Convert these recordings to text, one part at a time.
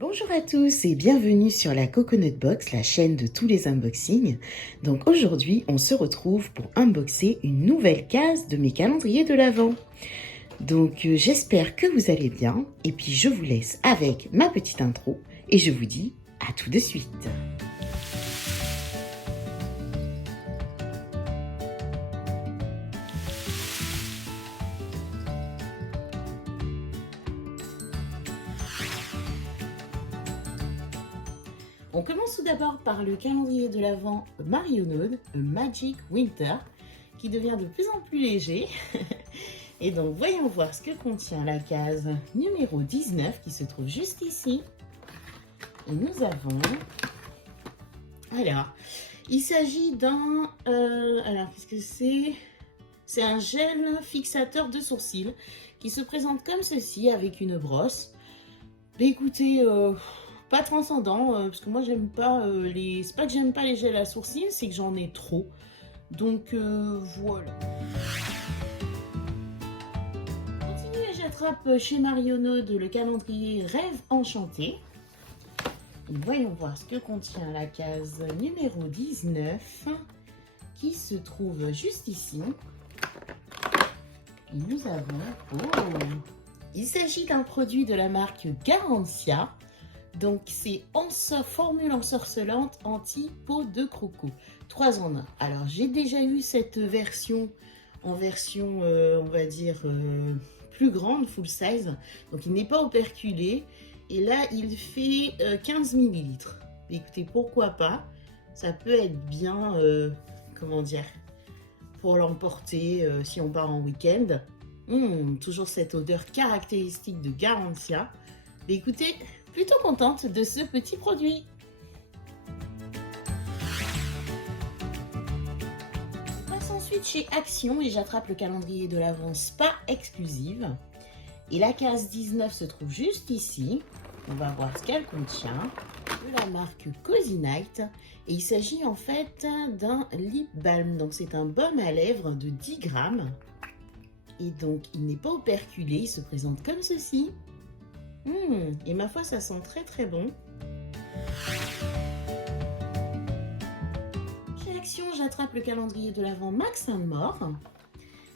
Bonjour à tous et bienvenue sur la Coconut Box, la chaîne de tous les unboxings. Donc aujourd'hui, on se retrouve pour unboxer une nouvelle case de mes calendriers de l'Avent. Donc j'espère que vous allez bien et puis je vous laisse avec ma petite intro et je vous dis à tout de suite. On commence tout d'abord par le calendrier de l'Avent Marionneau, Magic Winter, qui devient de plus en plus léger. Et donc voyons voir ce que contient la case numéro 19 qui se trouve juste ici. Et nous avons... Alors, il s'agit d'un... alors, qu'est-ce que c'est? C'est un gel fixateur de sourcils qui se présente comme ceci avec une brosse. Mais écoutez... pas transcendant, parce que moi j'aime pas les... C'est pas que j'aime pas les gels à sourcils, c'est que j'en ai trop. Donc voilà. Continue et j'attrape chez Marionneau le calendrier Rêve Enchanté. Et voyons voir ce que contient la case numéro 19 qui se trouve juste ici. Et nous avons... Oh, il s'agit d'un produit de la marque Garancia. Donc c'est formule ensorcelante anti-peau de croco. 3 en 1. Alors j'ai déjà eu cette version en version on va dire plus grande, full size. Donc il n'est pas operculé. Et là il fait 15 ml. Écoutez, pourquoi pas. Ça peut être bien, comment dire, pour l'emporter si on part en week-end. Toujours cette odeur caractéristique de Garancia. Mais écoutez, plutôt contente de ce petit produit. On passe ensuite chez Action et j'attrape le calendrier de l'Avent Spa exclusive. Et la case 19 se trouve juste ici. On va voir ce qu'elle contient. De la marque Cozy Night. Et il s'agit en fait d'un lip balm. Donc c'est un baume à lèvres de 10 grammes. Et donc il n'est pas operculé, il se présente comme ceci. Et ma foi, ça sent très très bon. Chez Action, j'attrape le calendrier de l'Avent Max & More.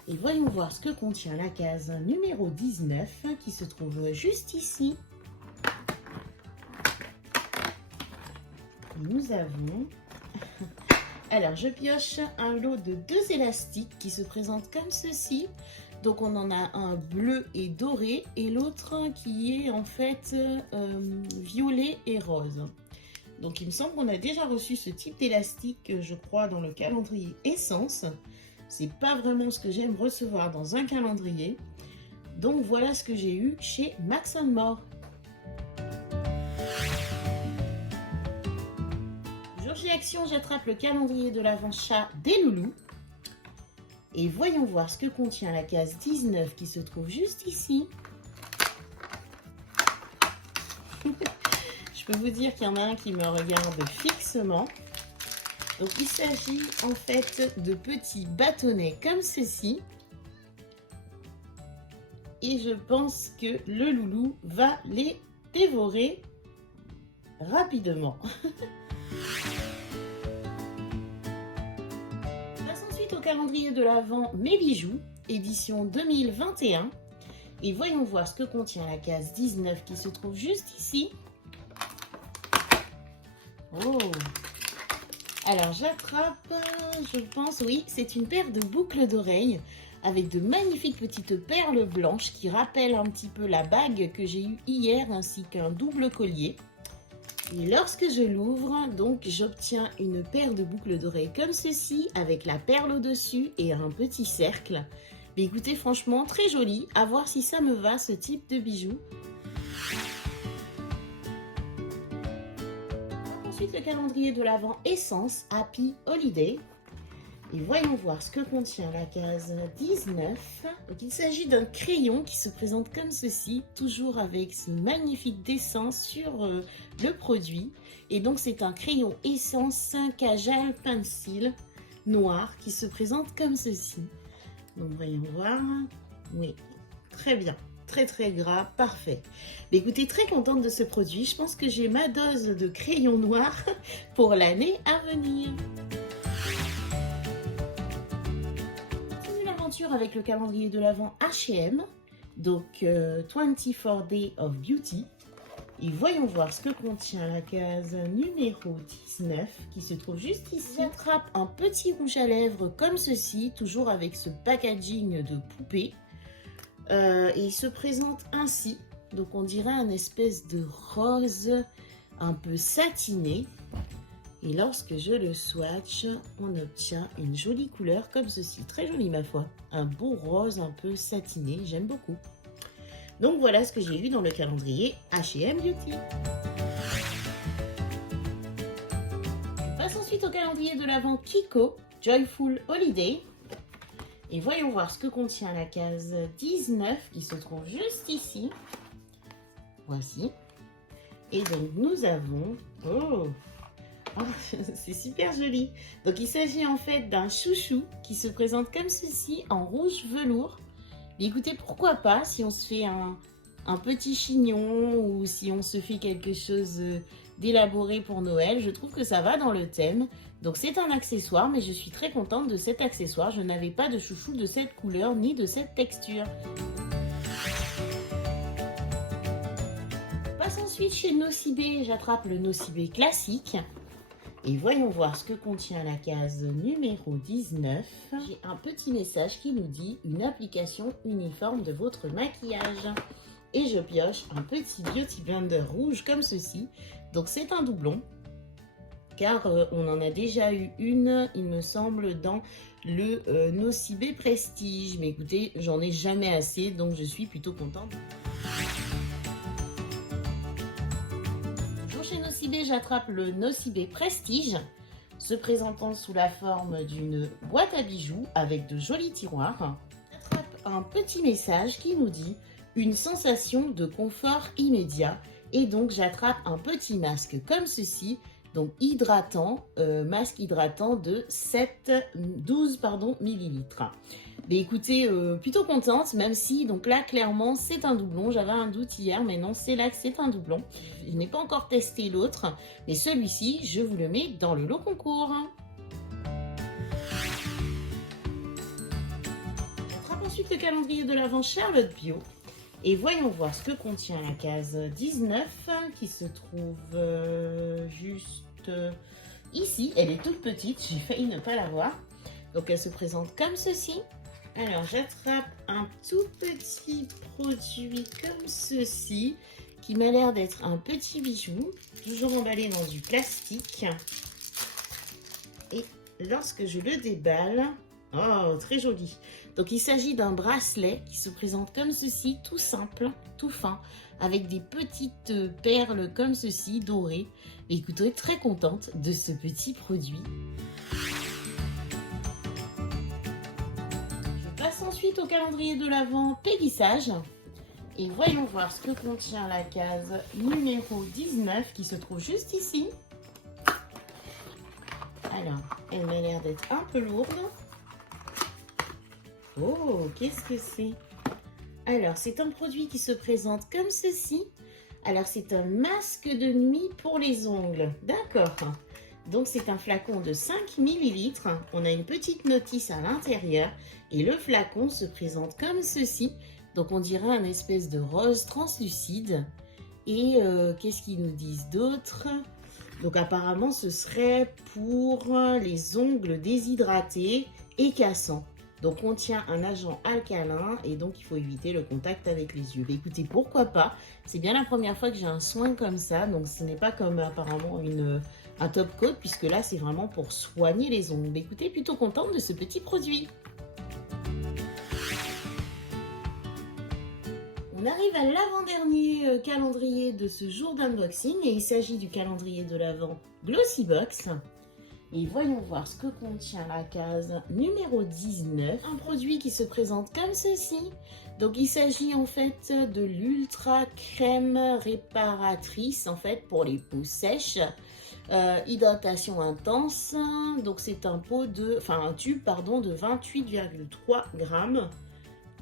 Et voyons voir ce que contient la case numéro 19 qui se trouve juste ici. Et nous avons... Alors, je pioche un lot de 2 élastiques qui se présentent comme ceci. Donc on en a un bleu et doré et l'autre qui est en fait violet et rose. Donc il me semble qu'on a déjà reçu ce type d'élastique, je crois, dans le calendrier Essence. C'est pas vraiment ce que j'aime recevoir dans un calendrier. Donc voilà ce que j'ai eu chez Max & More. Jour J Action, j'attrape le calendrier de l'Avent Chat des Loulous. Et voyons voir ce que contient la case 19 qui se trouve juste ici. Je peux vous dire qu'il y en a un qui me regarde fixement. Donc il s'agit en fait de petits bâtonnets comme ceci. Et je pense que le loulou va les dévorer rapidement. Au calendrier de l'Avent Mes Bijoux, édition 2021. Et voyons voir ce que contient la case 19 qui se trouve juste ici. Oh! Alors j'attrape, je pense, oui, c'est une paire de boucles d'oreilles avec de magnifiques petites perles blanches qui rappellent un petit peu la bague que j'ai eue hier ainsi qu'un double collier. Et lorsque je l'ouvre, donc j'obtiens une paire de boucles d'oreilles comme ceci, avec la perle au-dessus et un petit cercle. Mais écoutez, franchement, très joli. À voir si ça me va, ce type de bijoux. Ensuite, le calendrier de l'Avent Essence Happy Holiday. Et voyons voir ce que contient la case 19. Donc, il s'agit d'un crayon qui se présente comme ceci, toujours avec ce magnifique dessin sur le produit. Et donc, c'est un crayon Essence Kajal Pencil noir qui se présente comme ceci. Donc, voyons voir. Oui, très bien. très très gras, parfait. Mais écoutez, très contente de ce produit. Je pense que j'ai ma dose de crayon noir pour l'année à venir. Continue l'aventure avec le calendrier de l'Avent H&M, donc 24 Day of Beauty. Et voyons voir ce que contient la case numéro 19 qui se trouve juste ici. J'attrape un petit rouge à lèvres comme ceci, toujours avec ce packaging de poupée. Et il se présente ainsi. Donc on dirait un espèce de rose un peu satiné. Et lorsque je le swatch, on obtient une jolie couleur comme ceci. Très jolie ma foi. Un beau rose un peu satiné, j'aime beaucoup. Donc voilà ce que j'ai eu dans le calendrier H&M Beauty. Je passe ensuite au calendrier de l'Avent Kiko Joyful Holiday. Et voyons voir ce que contient la case 19 qui se trouve juste ici. Voici. Et donc nous avons... Oh, c'est super joli. Donc il s'agit en fait d'un chouchou qui se présente comme ceci en rouge velours. Mais écoutez, pourquoi pas si on se fait un petit chignon ou si on se fait quelque chose d'élaboré pour Noël. Je trouve que ça va dans le thème. Donc c'est un accessoire, mais je suis très contente de cet accessoire. Je n'avais pas de chouchou de cette couleur ni de cette texture. Je passe ensuite chez Nocibé. J'attrape le Nocibé classique. Et voyons voir ce que contient la case numéro 19. J'ai un petit message qui nous dit une application uniforme de votre maquillage. Et je pioche un petit Beauty Blender rouge comme ceci. Donc c'est un doublon. Car on en a déjà eu une, il me semble, dans le Nocibé Prestige. Mais écoutez, j'en ai jamais assez, donc je suis plutôt contente. Chez Nocibé, j'attrape le Nocibé Prestige, se présentant sous la forme d'une boîte à bijoux avec de jolis tiroirs. J'attrape un petit message qui nous dit une sensation de confort immédiat. Et donc j'attrape un petit masque comme ceci, donc hydratant, masque hydratant de 12 millilitres. Mais écoutez, plutôt contente, même si, donc là, clairement, c'est un doublon. J'avais un doute hier, mais non, c'est là que c'est un doublon. Je n'ai pas encore testé l'autre, mais celui-ci, je vous le mets dans le lot concours. J'attrape ensuite le calendrier de l'Avent Charlotte Bio. Et voyons voir ce que contient la case 19, qui se trouve juste ici. Elle est toute petite, j'ai failli ne pas la voir. Donc elle se présente comme ceci. Alors j'attrape un tout petit produit comme ceci, qui m'a l'air d'être un petit bijou, toujours emballé dans du plastique. Et lorsque je le déballe, oh, très joli. Donc il s'agit d'un bracelet qui se présente comme ceci, tout simple, tout fin, avec des petites perles comme ceci, dorées. Et écoutez, très contente de ce petit produit. Ensuite au calendrier de l'Avent Péguissage et voyons voir ce que contient la case numéro 19 qui se trouve juste ici. Alors, elle m'a l'air d'être un peu lourde. Oh, qu'est-ce que c'est? Alors, c'est un produit qui se présente comme ceci. Alors, c'est un masque de nuit pour les ongles. D'accord. Donc c'est un flacon de 5 ml, on a une petite notice à l'intérieur et le flacon se présente comme ceci. Donc on dirait un espèce de rose translucide. Et qu'est-ce qu'ils nous disent d'autre? Donc apparemment ce serait pour les ongles déshydratés et cassants. Donc contient un agent alcalin et donc il faut éviter le contact avec les yeux. Mais écoutez, pourquoi pas? C'est bien la première fois que j'ai un soin comme ça, donc ce n'est pas comme apparemment un top coat, puisque là c'est vraiment pour soigner les ongles. Mais écoutez, plutôt contente de ce petit produit. On arrive à l'avant-dernier calendrier de ce jour d'unboxing et il s'agit du calendrier de l'Avent Glossybox. Et voyons voir ce que contient la case numéro 19. Un produit qui se présente comme ceci. Donc il s'agit en fait de l'ultra crème réparatrice en fait pour les peaux sèches. Hydratation intense. Donc c'est un tube de 28,3 grammes.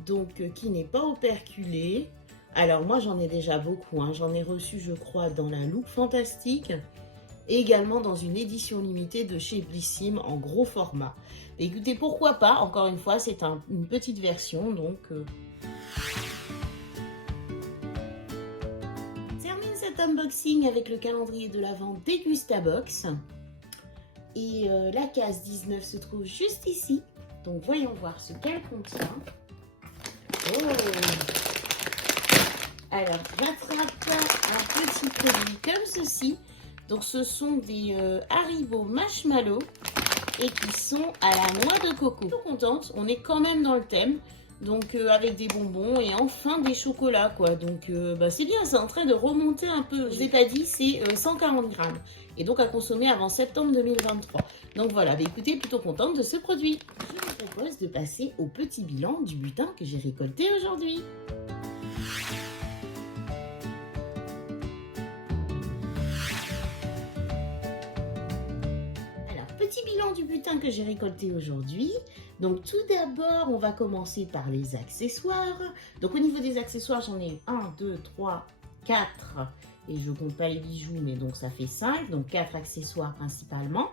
donc qui n'est pas operculé. Alors moi j'en ai déjà beaucoup, hein. J'en ai reçu je crois dans la Look Fantastique et également dans une édition limitée de chez Blissim en gros format. Et écoutez, pourquoi pas, encore une fois c'est une petite version donc... Termine cet unboxing avec le calendrier de l'Avent Dégustabox. Et la case 19 se trouve juste ici. Donc voyons voir ce qu'elle contient. Oh. Alors, j'attrape un petit produit comme ceci. Donc, ce sont des Haribo Marshmallow et qui sont à la noix de coco. Je suis contente, on est quand même dans le thème. Donc, avec des bonbons et enfin des chocolats, quoi. Donc, c'est bien, c'est en train de remonter un peu. Je vous ai pas dit, c'est 140 grammes. Et donc, à consommer avant septembre 2023. Donc, voilà, écoutez, plutôt contente de ce produit. Je vous propose de passer au petit bilan du butin que j'ai récolté aujourd'hui. Petit bilan du butin que j'ai récolté aujourd'hui. Donc tout d'abord, on va commencer par les accessoires. Donc au niveau des accessoires, j'en ai 1, 2, 3, 4. Et je compte pas les bijoux, mais donc ça fait 5. Donc 4 accessoires principalement.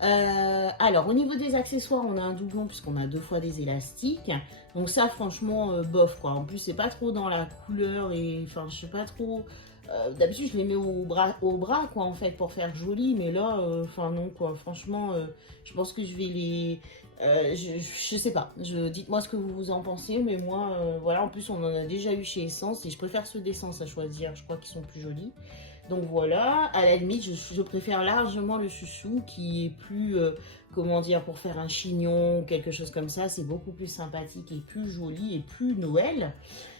Alors au niveau des accessoires, on a un doublon puisqu'on a 2 fois des élastiques. Donc ça franchement, bof quoi. En plus, c'est pas trop dans la couleur et enfin je sais pas trop... d'habitude je les mets au bras quoi en fait pour faire joli, mais là enfin non quoi, franchement je pense que je vais les je sais pas, dites-moi ce que vous en pensez, mais moi voilà, en plus on en a déjà eu chez Essence et je préfère ceux d'Essence à choisir, je crois qu'ils sont plus jolis. Donc voilà, à la limite je préfère largement le chouchou qui est plus comment dire, pour faire un chignon ou quelque chose comme ça, c'est beaucoup plus sympathique et plus joli et plus Noël.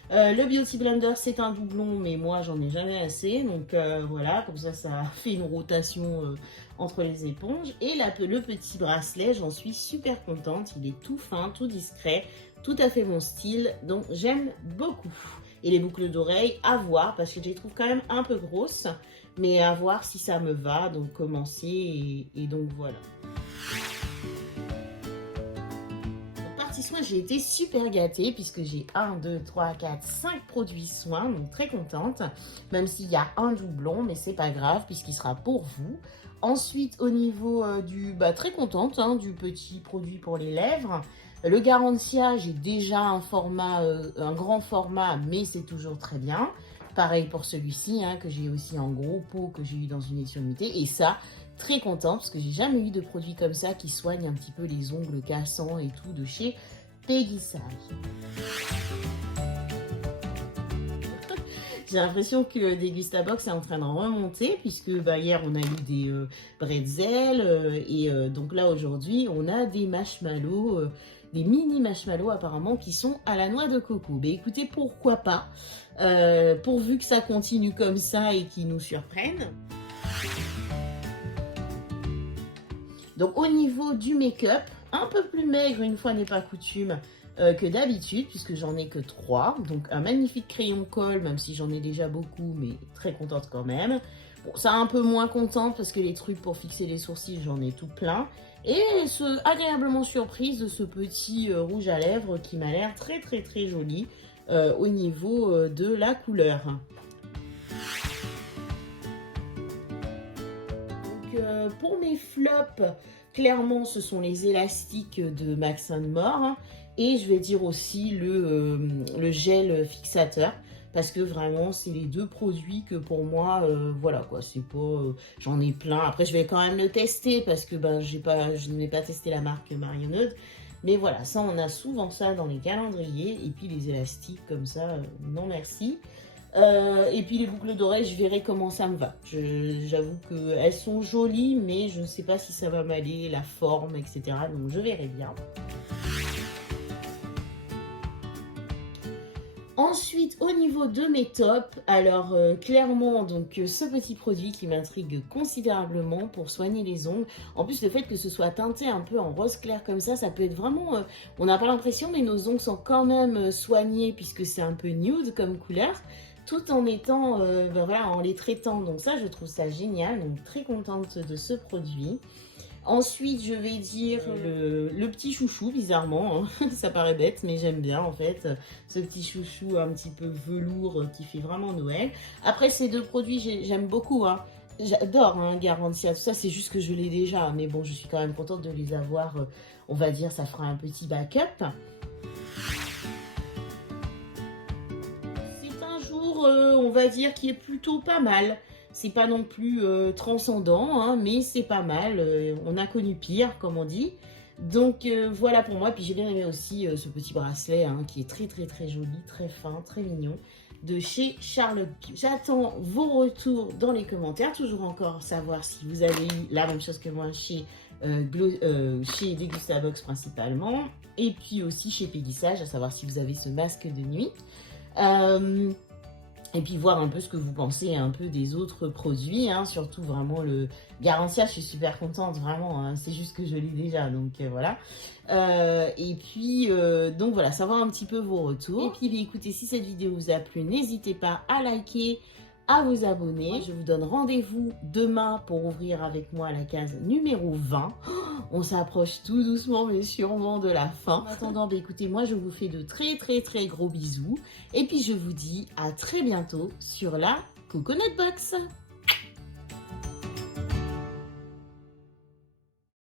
Le Beauty Blender c'est un doublon, mais moi j'en ai jamais assez, donc voilà, comme ça fait une rotation entre les éponges. Et le petit bracelet, j'en suis super contente, il est tout fin, tout discret, tout à fait mon style, donc j'aime beaucoup. Et les boucles d'oreilles, à voir, parce que je les trouve quand même un peu grosses, mais à voir si ça me va, donc commencer, et donc voilà. Soins, j'ai été super gâtée puisque j'ai 1, 2, 3, 4, 5 produits soins, donc très contente, même s'il y a un doublon, mais c'est pas grave puisqu'il sera pour vous. Ensuite, au niveau très contente du petit produit pour les lèvres. Le Garantia, j'ai déjà un format, un grand format, mais c'est toujours très bien. Pareil pour celui-ci, que j'ai aussi en gros pot, que j'ai eu dans une édition limitée. Et ça, très content parce que j'ai jamais eu de produit comme ça qui soigne un petit peu les ongles cassants et tout de chez Peggy Sage. J'ai l'impression que Dégustabox est en train de remonter puisque hier on a eu des bretzels et donc là aujourd'hui on a des marshmallows, des mini marshmallows apparemment qui sont à la noix de coco. Mais écoutez, pourquoi pas, pourvu que ça continue comme ça et qu'ils nous surprennent. Donc au niveau du make-up, un peu plus maigre une fois n'est pas coutume que d'habitude, puisque j'en ai que 3. Donc un magnifique crayon colle, même si j'en ai déjà beaucoup, mais très contente quand même. Bon, ça un peu moins contente parce que les trucs pour fixer les sourcils, j'en ai tout plein. Et agréablement surprise de ce petit rouge à lèvres qui m'a l'air très très très joli au niveau de la couleur. Pour mes flops, clairement ce sont les élastiques de Max & More et je vais dire aussi le gel fixateur parce que vraiment c'est les deux produits que pour moi voilà quoi, c'est pas j'en ai plein. Après je vais quand même le tester parce que je n'ai pas testé la marque Marionneuse, mais voilà, ça on a souvent ça dans les calendriers. Et puis les élastiques comme ça, non merci. Et puis les boucles d'oreilles, je verrai comment ça me va. J'avoue qu'elles sont jolies, mais je ne sais pas si ça va m'aller, la forme, etc. Donc je verrai bien. Ensuite, au niveau de mes tops, alors clairement, donc ce petit produit qui m'intrigue considérablement pour soigner les ongles. En plus, le fait que ce soit teinté un peu en rose clair comme ça peut être vraiment... on n'a pas l'impression, mais nos ongles sont quand même soignés puisque c'est un peu nude comme couleur, tout en étant, voilà, en les traitant. Donc ça, je trouve ça génial, donc très contente de ce produit. Ensuite, je vais dire le petit chouchou, bizarrement, hein. Ça paraît bête, mais j'aime bien en fait, ce petit chouchou un petit peu velours qui fait vraiment Noël. Après, ces deux produits, j'aime beaucoup, hein. J'adore hein, Garantia, tout ça, c'est juste que je l'ai déjà, mais bon, je suis quand même contente de les avoir, on va dire, ça fera un petit backup. C'est un jour, on va dire, qui est plutôt pas mal. C'est pas non plus transcendant, hein, mais c'est pas mal. On a connu pire, comme on dit. Donc voilà pour moi. Puis j'ai bien aimé aussi ce petit bracelet hein, qui est très très très joli, très fin, très mignon, de chez Charlotte Pugh. J'attends vos retours dans les commentaires. Toujours encore savoir si vous avez eu la même chose que moi chez Degustabox principalement. Et puis aussi chez Peggy-Sage, à savoir si vous avez ce masque de nuit. Et puis voir un peu ce que vous pensez un peu des autres produits, hein, surtout vraiment le Garantia, je suis super contente, vraiment, hein, c'est juste que je l'ai déjà, donc voilà. Et puis, donc voilà, savoir un petit peu vos retours. Et puis, écoutez, si cette vidéo vous a plu, n'hésitez pas à liker, à vous abonner. Moi, je vous donne rendez-vous demain pour ouvrir avec moi la case numéro 20. On s'approche tout doucement mais sûrement de la fin. En attendant, écoutez, moi je vous fais de très très très gros bisous. Et puis je vous dis à très bientôt sur la Coconut Box.